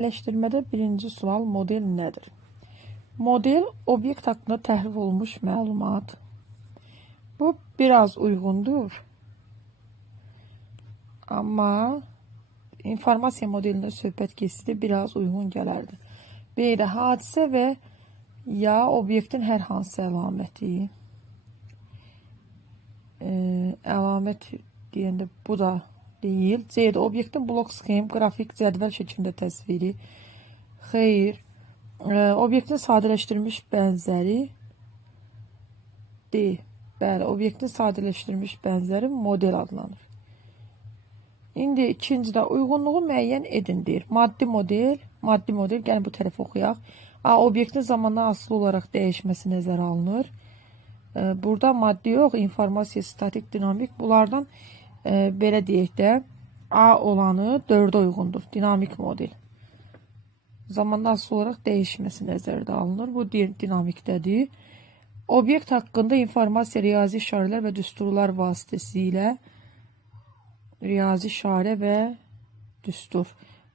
Birləşdirmədə birinci sual model nədir? Model, obyekt haqqında təhrif olmuş məlumat. Bu biraz uyğundur. Amma informasiya modelində söhbət keçsə biraz uyğun gələrdi. B-də hadisə və ya obyektin hər hansı əlaməti. Əlamət deyəndə bu da deyil. C-də obyektin blok sxem, qrafik, cədvəl şəklində təsviri. Xeyr. Obyektin sadələşdirilmiş bənzəri. D. Bəli, obyektin sadələşdirilmiş bənzəri model adlanır. İndi ikincidə uyğunluğu müəyyən edin deyir. Maddi model, gəlin bu tərəfə oxuyaq. A. Obyektin zamandan asılı olaraq dəyişməsi nəzərə alınır. Burada maddi yox, informasiya, statik, dinamik. Bunlardan belə deyək də, A olanı 4-ə uyğundur. Dinamik model. Zamandan asılı olaraq dəyişməsi nəzərdə alınır. Bu dinamikdədir. Obyekt haqqında informasiya riyazi işarələr və düsturlar vasitəsilə riyazi işarə və düstur.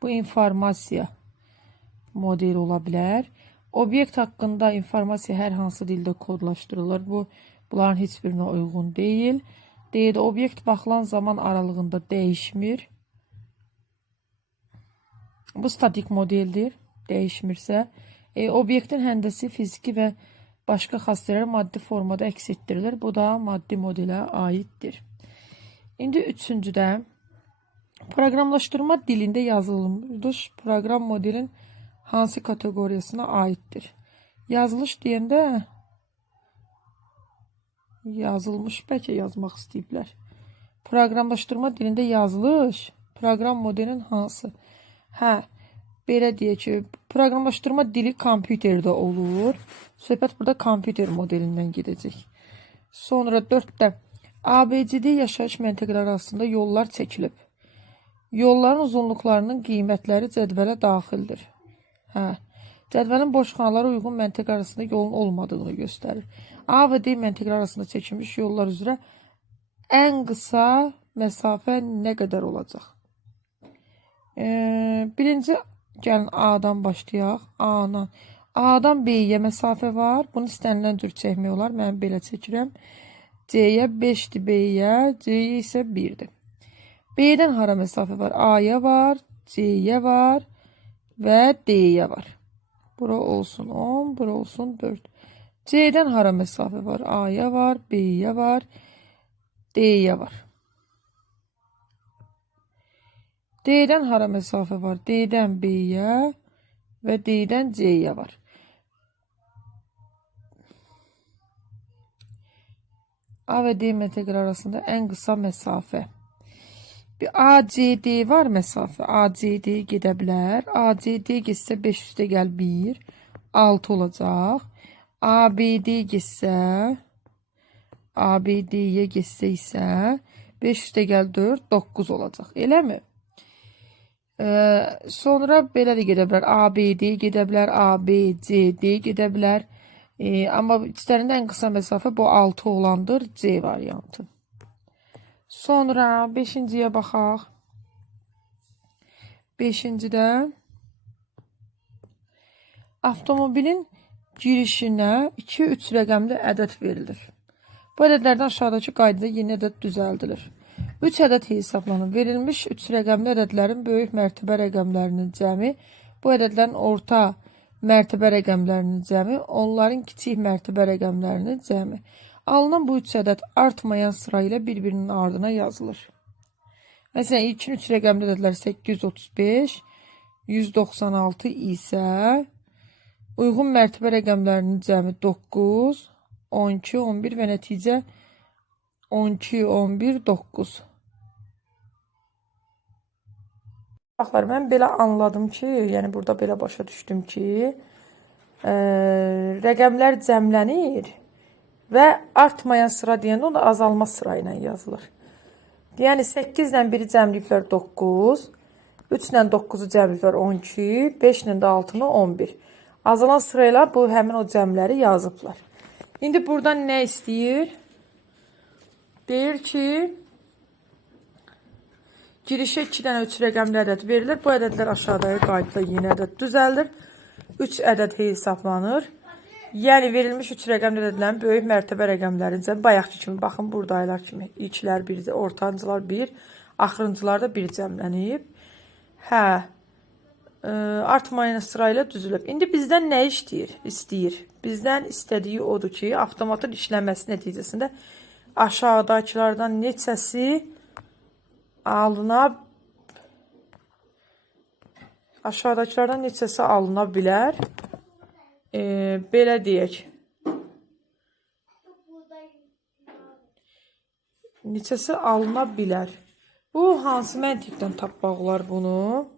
Bu informasiya modeli ola bilər. Obyekt haqqında informasiya hər hansı dildə kodlaşdırılır. Bunların heç birinə uyğun deyil. D-də obyekt baxılan zaman aralığında dəyişmir. Bu statik modeldir. Dəyişmirsə. Obyektin həndəsi, fiziki və başqa xassələri maddi formada əks etdirilir. Bu da maddi modelə aiddir. İndi üçüncüdə proqramlaşdırma dilində yazılmış proqram modelin hansı kateqoriyasına aiddir? Yazılış deyəndə yazılmış bəlkə yazmaq istəyiblər. Proqramlaşdırma dilində yazılış proqram modelin hansı? Belə deyək ki, proqramlaşdırma dili kompüterdə olur. Söhbət burada kompüter modelindən gedəcək. Sonra 4-də ABCD yaşayış məntəqələri arasında yollar çəkilib. Yolların uzunluqlarının qiymətləri cədvələ daxildir. Cədvəlin boşxanalara uyğun məntəqə arasında yolun olmadığını göstərir. A və D məntəqələr arasında çəkilmiş yollar üzrə ən qısa məsafə nə qədər olacaq? Birinci, gəlin A-dan başlayaq. A-dan B-yə məsafə var. Bunu istənilən cür çəkmək olar. Mən belə çəkirəm. C-yə 5-dir B-yə, C-yə isə 1-dir. B-dən hara məsafə var? A-ya var, C-yə var və D-yə var. Bura olsun 10, bura olsun 4. C-dən hara məsafə var? A-ya var, B-yə var, D-yə var. D-dən hara məsafə var? D-dən B-yə və D-dən C-yə var. A və D məntəqələri arasında ən qısa məsafə. Bir ACD var məsafə. ACD gedə bilər. ACD getsə 5 üstə gəl 1, 6 olacaq. ABD getsə, ABD-yə getsə isə 5 üstə gəl 4, 9 olacaq. Eləmi? Sonra belə də gedə bilər. ABD gedə bilər, ABCD gedə bilər. Amma içlərində ən qısa məsafə bu 6 olandır, C variantı. Sonra 5-ciyə baxaq. 5-cidə avtomobilin girişinə 2-3 rəqəmli ədəd verilir. Bu ədədlərdən aşağıdakı qaydada yeni ədəd düzəldilir. 3 ədəd hesablanır. Verilmiş 3 rəqəmli ədədlərin böyük mərtəbə rəqəmlərinin cəmi, bu ədədlərin orta mərtəbə rəqəmlərinin cəmi, onların kiçik mərtəbə rəqəmlərinin cəmi. Alınan bu 3 ədəd artmayan sıra ilə bir-birinin ardına yazılır. Məsələn, ilkin 3 rəqəmli ədədlər 835, 196 isə uyğun mərtəbə rəqəmlərinin cəmi 9, 12, 11 və nəticə 12, 11, 9. Baxlar, mən belə anladım ki, yəni burada belə başa düşdüm ki, rəqəmlər cəmlənir və artmayan sıra deyəndə onda azalma sıra ilə yazılır. Yəni 8 ilə 1-i cəmliyiblər 9, 3 ilə 9-u cəmliyiblər 12, 5 ilə də 6-nı 11. Azalan sırayla bu həmin o cəmləri yazıblar. İndi buradan nə istəyir? Deyir ki, girişə 2 dənə 3 rəqəmli ədəd verilir. Bu ədədlər aşağıdakı qaydada yeni ədəd düzəldir. 3 ədəd hesablanır. Yəni verilmiş 3 rəqəmli ədədlərin böyük mərtəbə rəqəmlərincə bayaqki kimi baxın buradaylar kimi ilklər 1, ortancılar 1, axırıncılar da 1 cəmlənib. Hə. Artmayın sırayla düzülüb. İndi bizdən nə istəyir? Bizdən istədiyi odur ki, avtomatın işləməsi nəticəsində aşağıdakılardan neçəsi alına bilər? Belə deyək. Neçəsi alına bilər? Bu hansı məntiqdən tapmaq olar bunu?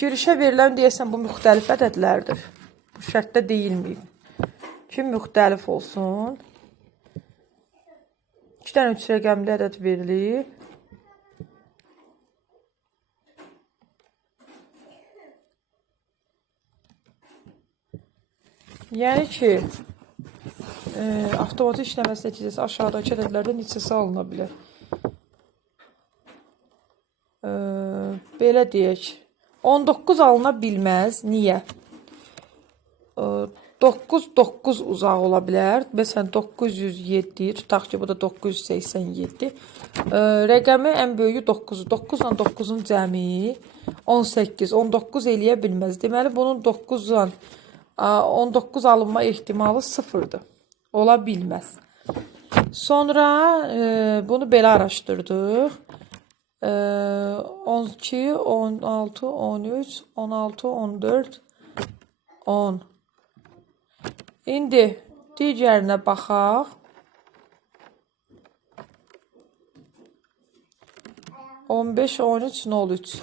Girişə verilən deyəsən bu müxtəlif ədədlərdir. Bu şərtdə deyilməyib. Ki, müxtəlif olsun. 2 dənə 3 rəqəmli ədəd verilir. Yəni ki, avtomatı işləməsi nəticəsi aşağıdakı ədədlərdə neçəsi alına bilər? Belə deyək. 19 alına bilməz. Niyə? 9 uzaq ola bilər. Məsələn, 907, tutaq ki, bu da 987. Rəqəmi ən böyüyü 9-dur. 9 ilə 9-un cəmi 18. 19 eləyə bilməz. Deməli, bunun 9 ilə 19 alınma ehtimalı 0-dır. Ola bilməz. Sonra bunu belə araşdırdıq. 12, 16, 13, 16, 14, 10. İndi digərinə baxaq. 15, 13, 03.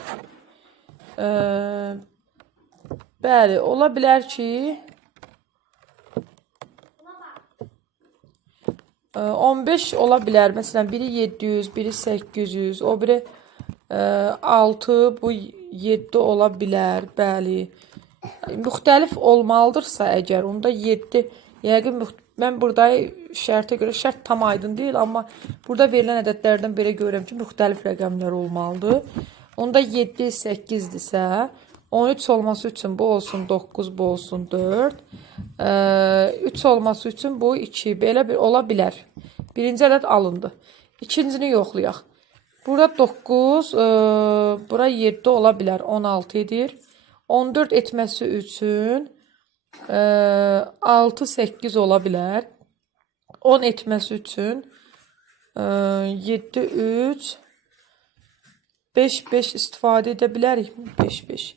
Bəli, ola bilər ki 15 ola bilər. Məsələn, biri 700, biri 800, o biri 6, bu 7 ola bilər. Bəli. Müxtəlif olmalıdırsa əgər, onda 7, yəqin mən burada şərtə görə, şərt tam aydın deyil, amma burada verilən ədədlərdən belə görürəm ki, müxtəlif rəqəmlər olmalıdır. Onda 7, 8-dirsə, 13 olması üçün bu olsun 9, bu olsun 4. 3 olması üçün bu 2. Belə ola bilər. Birinci ədəd alındı. İkincini yoxlayaq. Burada 9, bura 7 ola bilər. 16 edir. 14 etməsi üçün 6, 8 ola bilər. 10 etməsi üçün 7, 3, 5, 5 istifadə edə bilərik. 5, 5.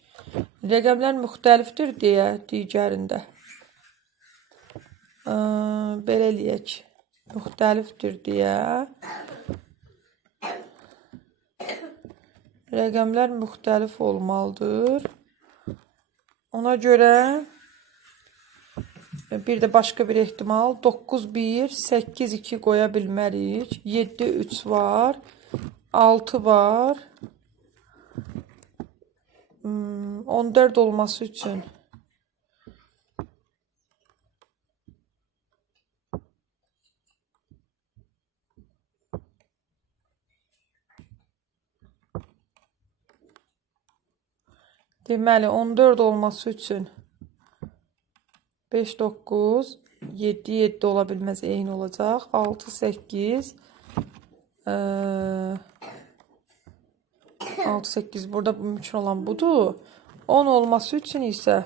Rəqəmlər müxtəlifdir deyə digərində. Belə eləyək. Müxtəlifdir deyə. Rəqəmlər müxtəlif olmalıdır. Ona görə bir də başqa bir ehtimal 9, 1, 8, 2 qoya bilmərik. 7, 3 var. 6 var. 14 olması üçün deməli 14 olması üçün 5, 9, 7, 7 ola bilməz, eyni olacaq. 6, 8 6, 8 burada mümkün olan budur. 10 olması üçün isə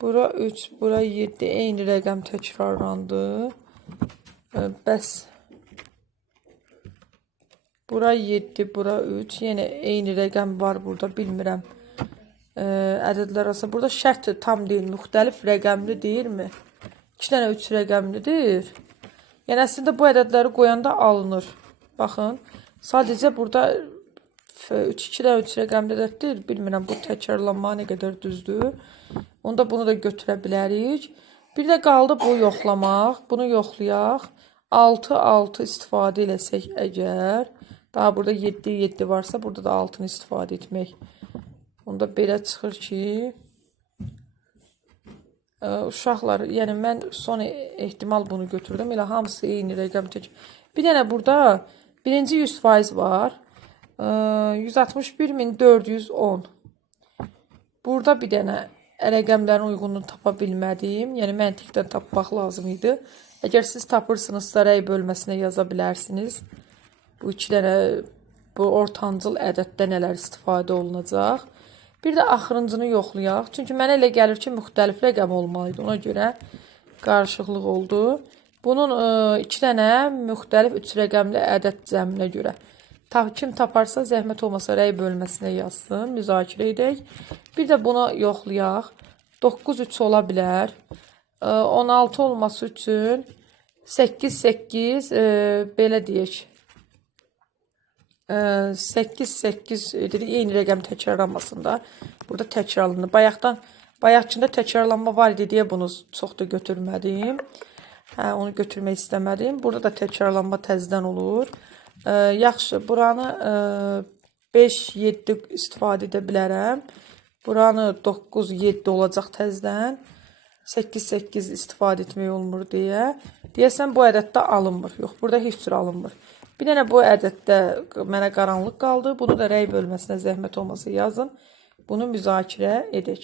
bura 3, bura 7 eyni rəqəm təkrarlandı. Bəs bura 7, bura 3 yenə eyni rəqəm var burada, bilmirəm. Ədədlər arasında. Burada şərt tam deyil, müxtəlif rəqəmli deyilmi? 2 dənə 3 rəqəmlidir. Yəni əslində bu ədədləri qoyanda alınır. Baxın, sadəcə burada 2 dənə 3 rəqəmli ədəddir. Bilmirəm bu təkrarlanma nə qədər düzdür. Onda bunu da götürə bilərik. Bir də qaldı bu yoxlamaq. Bunu yoxlayaq. 6, 6 istifadə eləsək əgər, daha burada 7, 7 varsa, burada da 6-nı istifadə etmək. Onda belə çıxır ki, uşaqlar, yəni mən son ehtimal bunu götürdüm. Elə hamısı eyni rəqəm tək. Bir dənə burada birinci 100% var. 161.410. Burada bir dənə rəqəmlərin uyğunluğunu tapa bilmədim. Yəni məntiqdən tapmaq lazım idi. Əgər siz tapırsınızsa rəy bölməsinə yaza bilərsiniz. Bu 2 dənə bu ortancıl ədəddə nələr istifadə olunacaq. Bir də axırıncını yoxlayaq. Çünki mənə elə gəlir ki, müxtəlif rəqəm olmalıydı. Ona görə qarışıqlıq oldu. Bunun 2 dənə müxtəlif 3 rəqəmli ədəd cəminə görə. Kim taparsa zəhmət olmasa rəy bölməsinə yazsın, müzakirə edək. Bir də bunu yoxlayaq. 9 3 ola bilər. 16 olması üçün 8 8 belə deyək. 8 8 dedik, eyni rəqəm təkrarlanmasın da. Burada təkrarlanır. Bayaqçında təkrarlanma var idi deyə bunu çox da götürmədim. Onu götürmək istəmədim. Burada da təkrarlanma təzədən olur. Yaxşı, buranı 5 7 istifadə edə bilərəm. Buranı 9 7 olacaq təzədən. 8 8 istifadə etmək olmur deyə. Deyəsən bu ədəddə alınmır. Yox, burada heç cür alınmır. Bir dənə bu ədəddə mənə qaranlıq qaldı. Bunu da rəy bölməsinə zəhmət olmasa yazın. Bunu müzakirə edək.